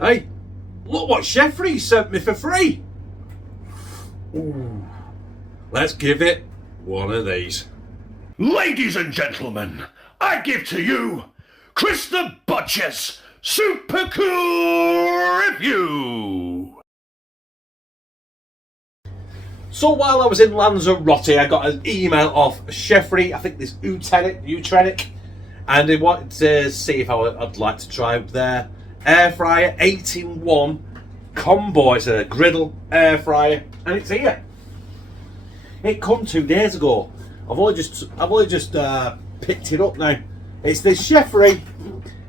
Hey, look what Chefree sent me for free. Ooh. Let's give it one of these. Ladies and gentlemen, I give to you Chris the Butcher's Super Cool Review. So while I was in Lanzarote, I got an email off Chefree, I think this Utrenic, and they wanted to see if I'd like to try their air fryer 8-in-1 combo. It's a griddle air fryer, and it's here. It come 2 days ago. I've only just picked it up now. It's the Chefree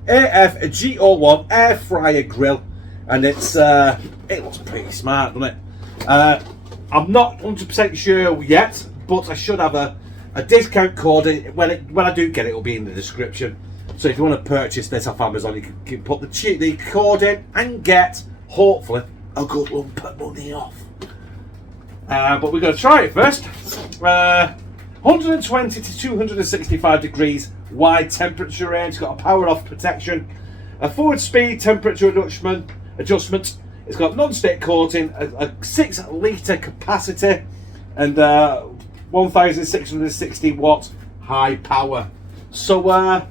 AF-G01 air fryer grill, and it's it looks pretty smart, doesn't it? I'm not 100% sure yet, but I should have a discount code. When I do get it, it'll be in the description. So if you want to purchase this off Amazon, you can put the code in and get, hopefully, a good lump of money off. But we're going to try it first. 120 to 265 degrees wide temperature range. It's got a power off protection, a forward speed temperature adjustment. It's got non-stick coating, a 6 litre capacity, and 1660 watt high power. So I'm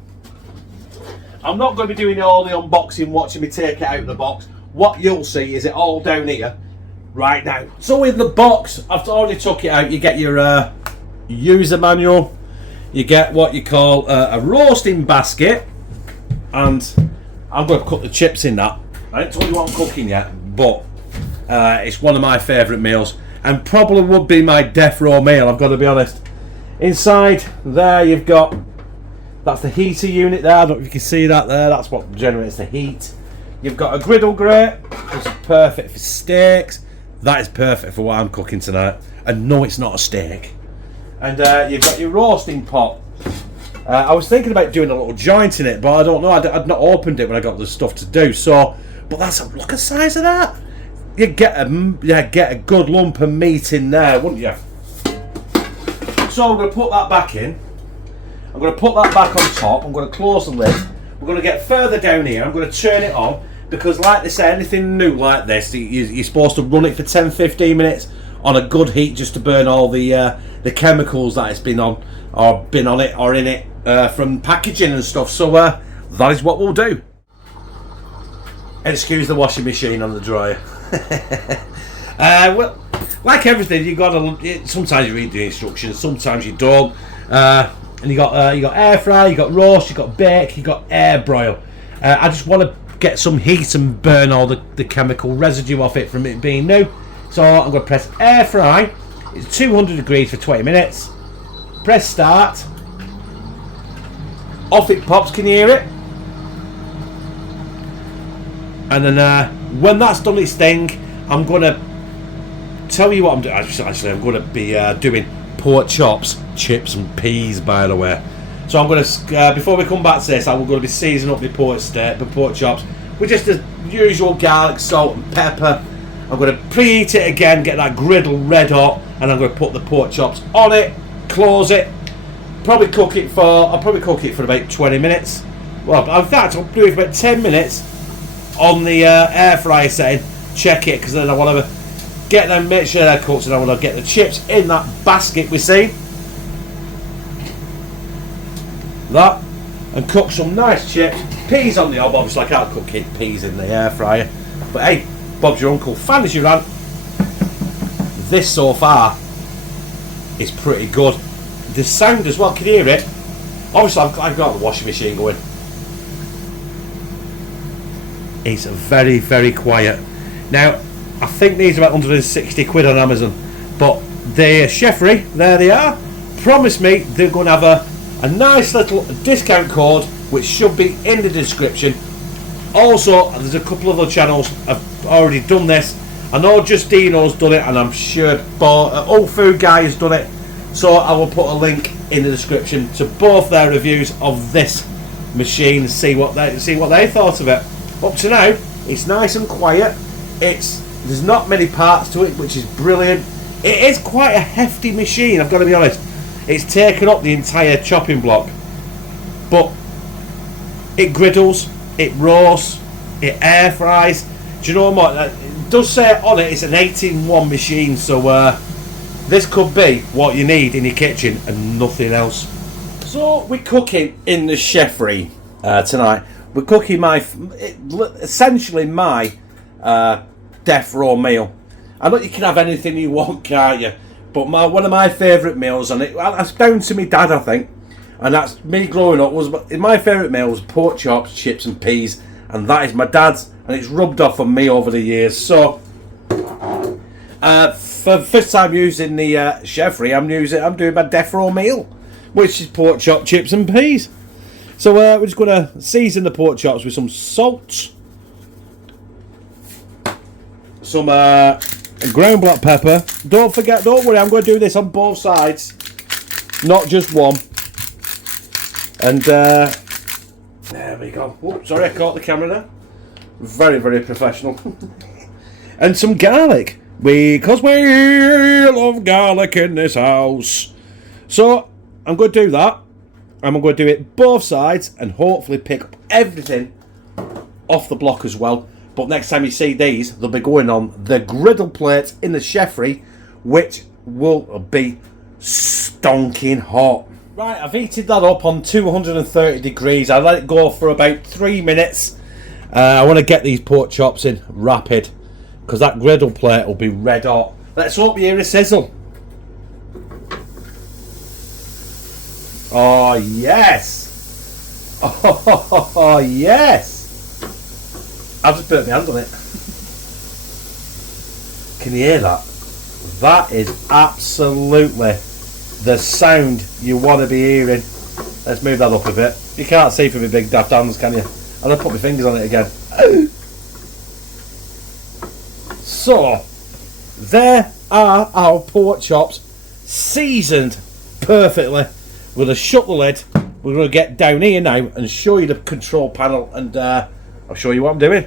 not going to be doing all the unboxing, watching me take it out of the box. What you'll see is it all down here right now. So in the box, I've already took it out. You get your user manual, you get what you call a roasting basket, and I'm going to cook the chips in that. I haven't told you what I'm cooking yet, but it's one of my favourite meals, and probably would be my death row meal, I've got to be honest. Inside there you've got, that's the heater unit there, I don't know if you can see that there, that's what generates the heat. You've got a griddle grate, which is perfect for steaks. That is perfect for what I'm cooking tonight, and no, it's not a steak. And you've got your roasting pot. I was thinking about doing a little joint in it, but I don't know, I'd not opened it when I got the stuff to do, so, but that's a look at the size of that. You'd get a good lump of meat in there, wouldn't you? So I'm going to put that back in. I'm going to put that back on top. I'm going to close the lid. We're going to get further down here. I'm going to turn it on, because like they say, anything new like this, you're supposed to run it for 10-15 minutes on a good heat, just to burn all the chemicals that it's been on, or been on it, or in it, from packaging and stuff. So that is what we'll do. Excuse the washing machine on the dryer. Well, like everything, you got to. Sometimes you read the instructions, sometimes you don't. And you got air fry, you got roast, you got bake, you got air broil. I just want to get some heat and burn all the chemical residue off it from it being new. So I'm going to press air fry. It's 200 degrees for 20 minutes. Press start. Off it pops. Can you hear it? And then when that's done its thing, I'm going to tell you what I'm doing. Actually, I'm going to be doing pork chops, chips and peas, by the way. So I'm going to, before we come back to this, I'm going to be seasoning up the pork chops with just the usual garlic, salt and pepper. I'm going to preheat it again, get that griddle red hot, and I'm going to put the pork chops on it, close it, I'll probably cook it for about 20 minutes. Well, in fact, I'll do it for about 10 minutes on the air fryer setting. Check it, because then I want to get them, make sure they're cooked, and I want to get the chips in that basket we see. That, and cook some nice chips. Peas on the hob, obviously I can't cook peas in the air fryer. But hey, Bob's your uncle, fan as you ran. This so far is pretty good. The sound as well, can you hear it? Obviously I've got the washing machine going. It's very, very quiet. Now, I think these are about 160 quid on Amazon, but the Chefree, there they are, promised me they're going to have a nice little discount code, which should be in the description. Also, there's a couple of other channels have already done this. I know JustDeano's done it, and I'm sure Foodie Guy has done it. So I will put a link in the description to both their reviews of this machine. See what they thought of it. Up to now, it's nice and quiet. There's not many parts to it, which is brilliant. It is quite a hefty machine, I've got to be honest. It's taken up the entire chopping block, but it griddles, it roasts, It air fries. Do you know what? It does say on it it's an 8-in-1 machine, so this could be what you need in your kitchen and nothing else. So we're cooking in the Chefree tonight. We're cooking essentially my death row meal. I know you can have anything you want, can't you? But one of my favourite meals, and that's down to me dad, I think, and that's me growing up, my favourite meal was pork chops, chips and peas, and that is my dad's, and it's rubbed off on me over the years. So for the first time using the Chefree, I'm doing my death row meal, which is pork chop, chips and peas. So we're just going to season the pork chops with some salt, some ground black pepper. Don't worry, I'm going to do this on both sides, not just one. And there we go. Oh, sorry, I caught the camera there. Very, very professional. And some garlic, because we love garlic in this house. So I'm going to do that. I'm going to do it both sides and hopefully pick up everything off the block as well. But next time you see these, they'll be going on the griddle plate in the Chefree, which will be stonking hot. Right, I've heated that up on 230 degrees. I let it go for about 3 minutes. I want to get these pork chops in rapid, because that griddle plate will be red hot. Let's hope you hear a sizzle. Oh, yes. Oh, yes. I've just burnt my hand on it. Can you hear that? That is absolutely the sound you want to be hearing. Let's move that up a bit. You can't see from my big daft hands, can you? And I'll put my fingers on it again. So, there are our pork chops, seasoned perfectly. We're going to shut the lid. We're going to get down here now and show you the control panel, and I'll show you what I'm doing.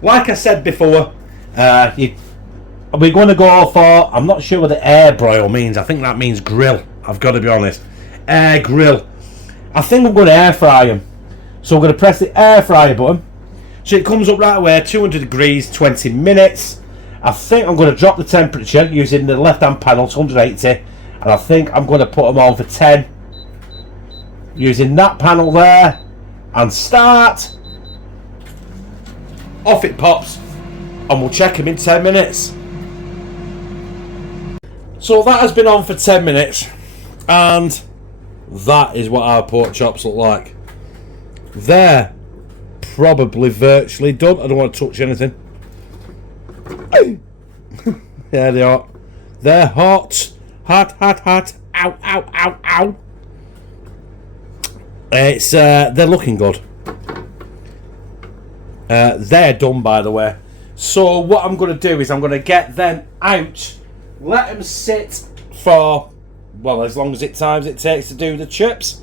Like I said before, we're going to go for, I'm not sure what the air broil means. I think that means grill. I've got to be honest. Air grill. I think I'm going to air fry them. So we're going to press the air fryer button. So it comes up right away, 200 degrees, 20 minutes. I think I'm going to drop the temperature using the left hand panel to 180. And I think I'm going to put them on for 10. Using that panel there. And start. Off it pops. And we'll check them in 10 minutes. So that has been on for 10 minutes. And that is what our pork chops look like. They're probably virtually done. I don't want to touch anything. There they are. They're hot. Hot, hot, hot. Ow, ow, ow, ow. They're looking good. They're done, by the way. So what I'm going to do is I'm going to get them out, let them sit for, well, as long as it takes to do the chips.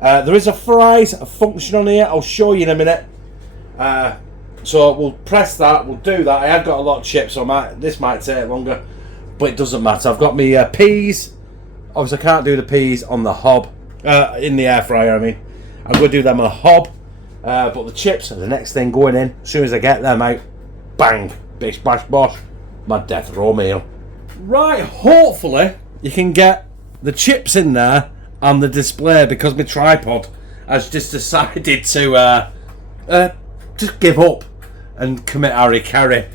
There is a fries function on here. I'll show you in a minute. So we'll press that. We'll do that. I have got a lot of chips, so this might take longer, but it doesn't matter. I've got my peas. Obviously, I can't do the peas on the hob, in the air fryer. I mean, I'm going to do them on a hob. But the chips are the next thing going in. As soon as I get them out, bang, bish bash bosh, my death row meal. Right, hopefully you can get the chips in there on the display, because my tripod has just decided to just give up and commit harry-carry.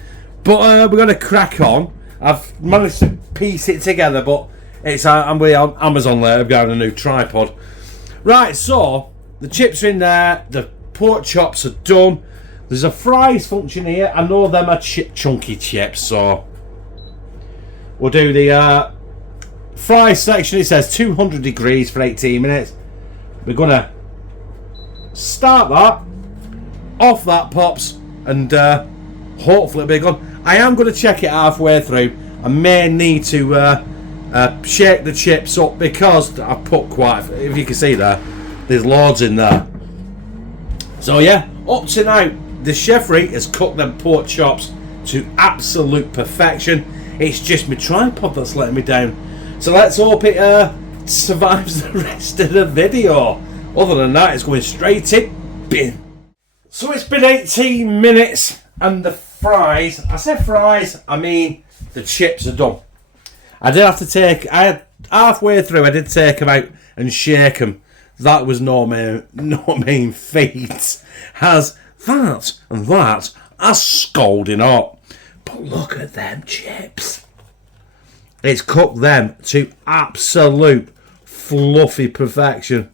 But we're going to crack on. I've managed to piece it together, but I'm on Amazon there. I've got a new tripod. Right, so the chips are in there. The pork chops are done. There's a fries function here. I know them are chunky chips, so we'll do the fries section. It says 200 degrees for 18 minutes. We're gonna start that. Off that pops, and hopefully it'll be good. I am going to check it halfway through. I may need to shake the chips up, because I've put quite, if you can see there, there's loads in there. So yeah, up to now, the Chefree has cooked them pork chops to absolute perfection. It's just my tripod that's letting me down. So let's hope it survives the rest of the video. Other than that, it's going straight in bin. So it's been 18 minutes and the fries, I said fries, I mean the chips are done. I did have to take, halfway through I did take them out and shake them. That was no mean feat. As that and that are scalding hot. But look at them chips. It's cooked them to absolute fluffy perfection.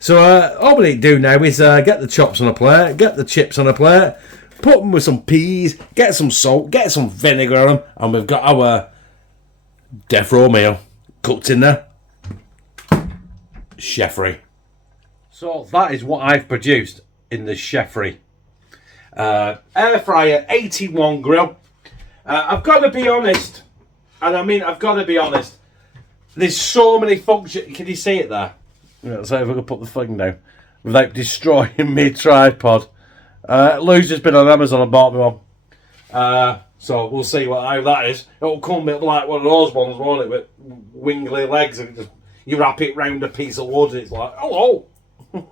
So all we need to do now is get the chops on a plate, get the chips on a plate, put them with some peas, get some salt, get some vinegar on them, and we've got our death row meal cooked in there. Chefree. So that is what I've produced in the Chefree Air-fryer 81 grill. I've got to be honest, and I mean I've got to be honest, there's so many functions. Can you see it there? Let's see if I can put the thing down without destroying my tripod. Lou's just been on Amazon and bought me one. So we'll see how that is. It'll come like one of those ones, won't it, with wingly legs, and you wrap it round a piece of wood and it's like, hello. The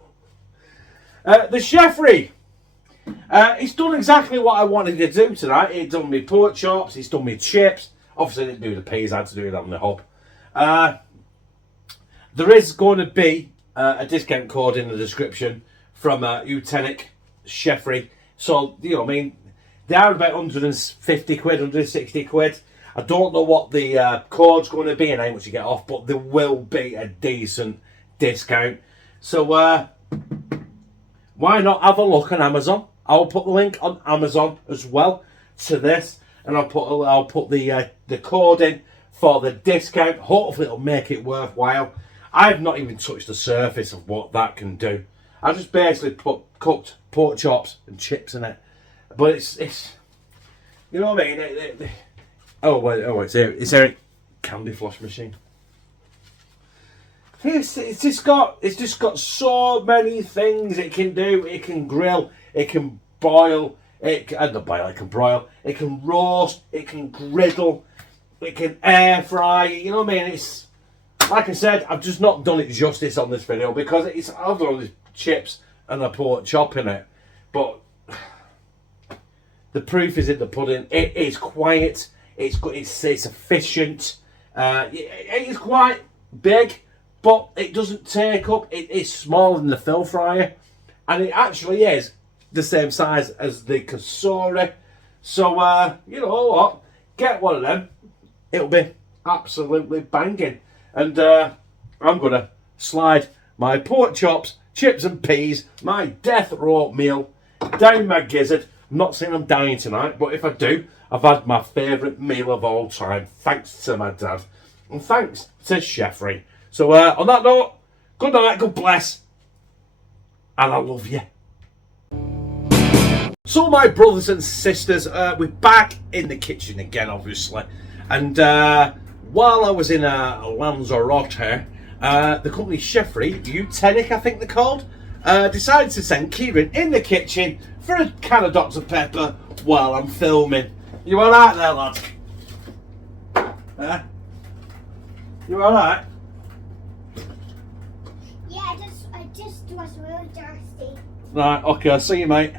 Chefree. It's done exactly what I wanted to do tonight. It's done me pork chops, it's done me chips. Obviously I didn't do the peas, I had to do it on the hob. There is going to be a discount code in the description from Utenic Chefree. So, you know, I mean, they are about 150 quid, 160 quid. I don't know what the code's going to be and how much you get off, but there will be a decent discount. So, why not have a look on Amazon? I'll put the link on Amazon as well to this, and I'll put the code in for the discount. Hopefully it'll make it worthwhile. I've not even touched the surface of what that can do. I just basically put cooked pork chops and chips in it. But it's you know what I mean? Oh wait, it's here. Candy floss machine. It's just got so many things it can do. It can grill, it can boil, it can broil, it can roast, it can griddle, it can air fry. You know what I mean? It's like I said, I've just not done it justice on this video because I've done all these chips and a pork chop in it. But the proof is in the pudding. It is quiet. It's good. It's efficient. It is quite big, but it doesn't take up. It's smaller than the fill fryer, and it actually is the same size as the Casora. So you know what? Get one of them. It'll be absolutely banging. And I'm going to slide my pork chops, chips and peas, my death row meal down my gizzard. I'm not saying I'm dying tonight, but if I do, I've had my favourite meal of all time, thanks to my dad. And thanks to Chefree. So on that note, good night, God bless, and I love you. So my brothers and sisters, we're back in the kitchen again, obviously. And while I was in Lanzarote, the company Chefree, Utenic I think they're called, decided to send Kieran in the kitchen for a can of Dr Pepper while I'm filming. You alright there, lad? You alright? Yeah, I just was really thirsty. Right, okay, I'll see you, mate.